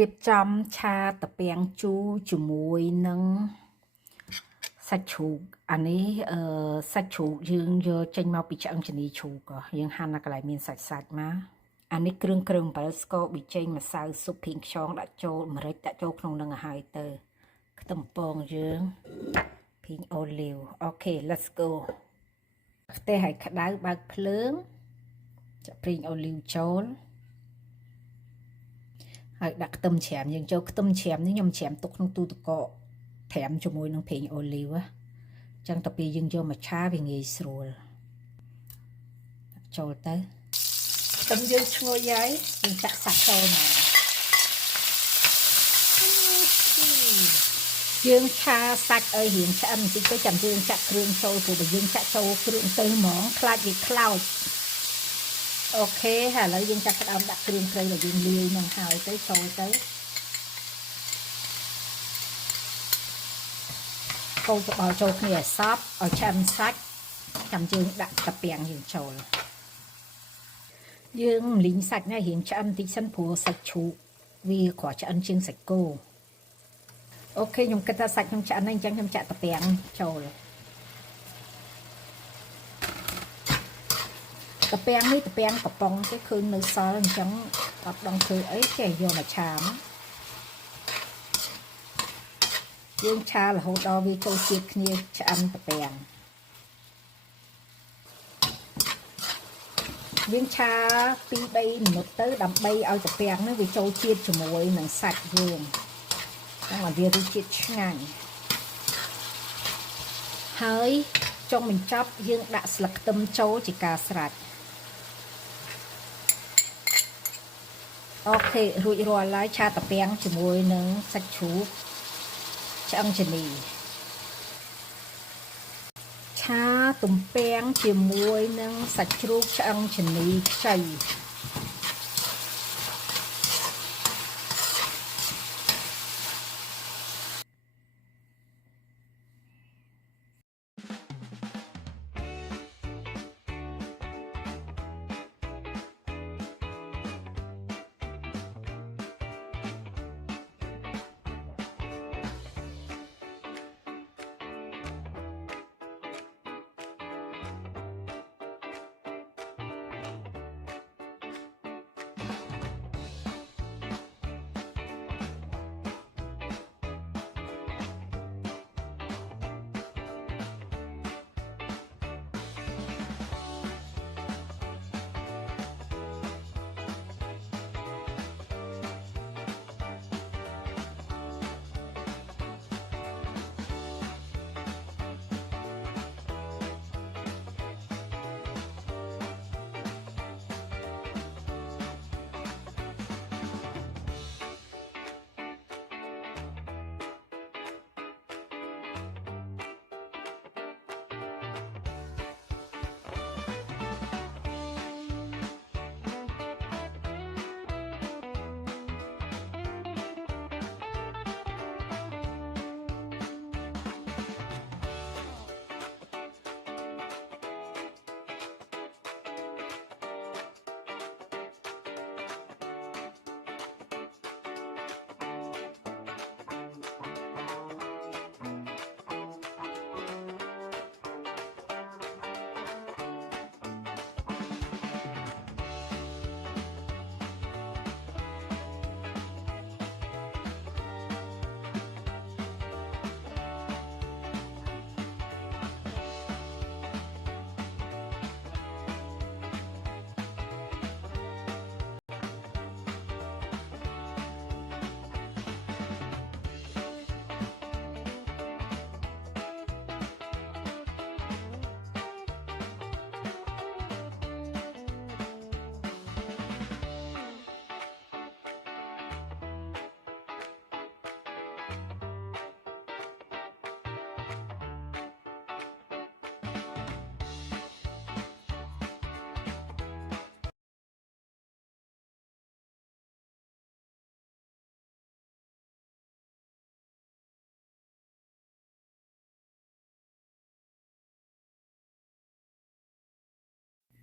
រៀបចំឆាតាពាំងជូរជាមួយនឹងសាច់ជ្រូកអានេះសាច់ជ្រូកយើងយកចេញមកពីឆ្អឹងជំនីជ្រូកយើងហាន់នៅកន្លែងមានសាច់មកអានេះគ្រឿងអំបិលស្ករប៊ីចេងម្សៅស៊ុបភីងខ្យងដាក់ចូលម្រេចដាក់ចូលក្នុងនឹងឲ្យហើយទៅខ្ទឹមពងយើងភីងអូលីវអូខេ let's go ខ្ទះឲ្យក្តៅបើកភ្លើងចាក់ប្រេងអូលីវចូលហើយដាក់ខ្ទឹមច្រាមយើងចូលខ្ទឹមច្រាមនេះខ្ញុំច្រាមទុកក្នុងទូទឹកកកត្រាំជាមួយនឹងប្រេងអូលីវអញ្ចឹងទៅពេលយើងយកមកឆាវាងាយស្រួលចូលទៅខ្ទឹមយើងឈ្ងុយហើយយើងចាក់សាច់ចូលមកយើងឆាសាច់ឲ្យរៀងឆ្អិនបន្តិចទៅចាំយើងចាក់គ្រឿងចូលព្រោះបើយើងចាក់ចូលគ្រឿងទៅហ្មងខ្លាចវាខ្លោចអូខេហើយឥឡូវយើងចាប់ផ្ដើមដាក់គ្រឿងត្រីដែលយើងលាយនឹងហើយទៅចូលទៅកូរច្របល់ចូលគ្នាឲ្យសព្វឲ្យឆ្អិនសាច់ចាំយើងដាក់តាពាំងយើងចូលយើងលីងសាច់នេះរៀងឆ្អិនបន្តិចសិនព្រោះសាច់ជ្រូកវាគ្រាន់ឆ្អិនជាងសាច់គោអូខេខ្ញុំគិតថាសាច់ខ្ញុំឆ្អិនហើយអញ្ចឹងខ្ញុំចាក់តាពាំងចូលតាពាំងនេះតាពាំងកំប៉ុងទេឃើញនៅសល់អញ្ចឹងអត់ដឹងធ្វើអីចេះយកមកឆាមយើងឆារហូតដល់វាចូលជាតិគ្នាឆ្អិនតាពាំងយើងឆា2-3មីនិតទៅដើម្បីឲ្យតាពាំងនេះវាចូលជាតិជាមួយនឹងសាច់យើងហ្នឹងឲ្យវារសជាតិឆ្ងាញ់ហើយចុងបញ្ចប់យើងដាក់ស្លឹកខ្ទឹមចូលជាការស្រេចអូខេរួចរាល់ហើយឆាតាពាំងជាមួយនឹងសាច់ជ្រូកឆ្អឹងជំនីឆាទំពាំងជាមួយនឹងសាច់ជ្រូកឆ្អឹងជំនីខ្ចី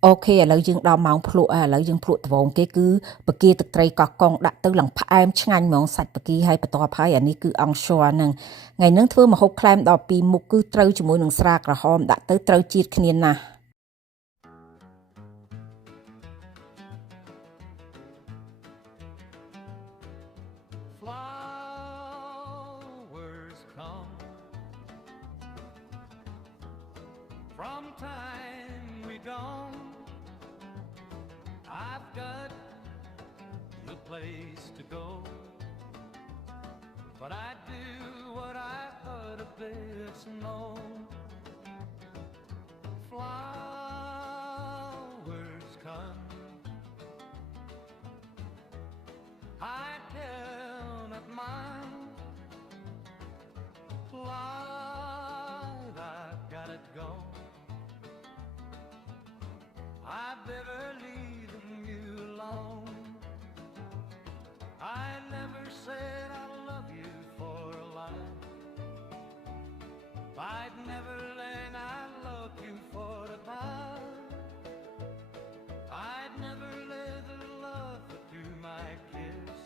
អូខេឥឡូវយើងដល់ម៉ោងភ្លក់ឥឡូវយើងភ្លក់ត្បូងគេគឺបកាទឹកត្រីកោះកុងដាក់ទៅឡើងផ្អែមឆ្ងាញ់ហ្មងសាច់បកាហើយបន្ទាប់ហើយអានេះគឺអង្ស័រហ្នឹងថ្ងៃហ្នឹងធ្វើម្ហូបក្លែមដល់ពីរមុខគឺត្រូវជាមួយនឹងស្រាក្រហមដាក់ទៅត្រូវជាតិគ្នាណាស់ Flowers come from time we gone. I've got a place to go, but I do what I ought to best know. Flowers come, I cannot mind. Lord, I've got it go. I better leave you alone. I never said I love you for a life. I'd never let I love you for a time. I'd never let the love to my kiss.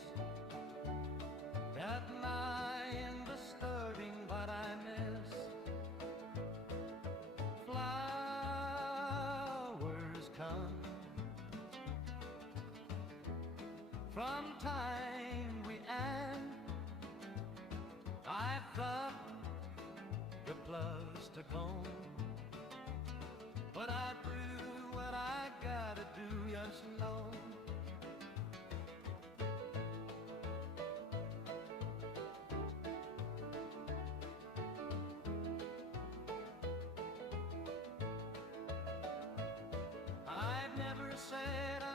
That night disturbing what I miss. Flowers come from time we end. I thought the plus to come, but I do what I gotta do, yes, no. I've never said I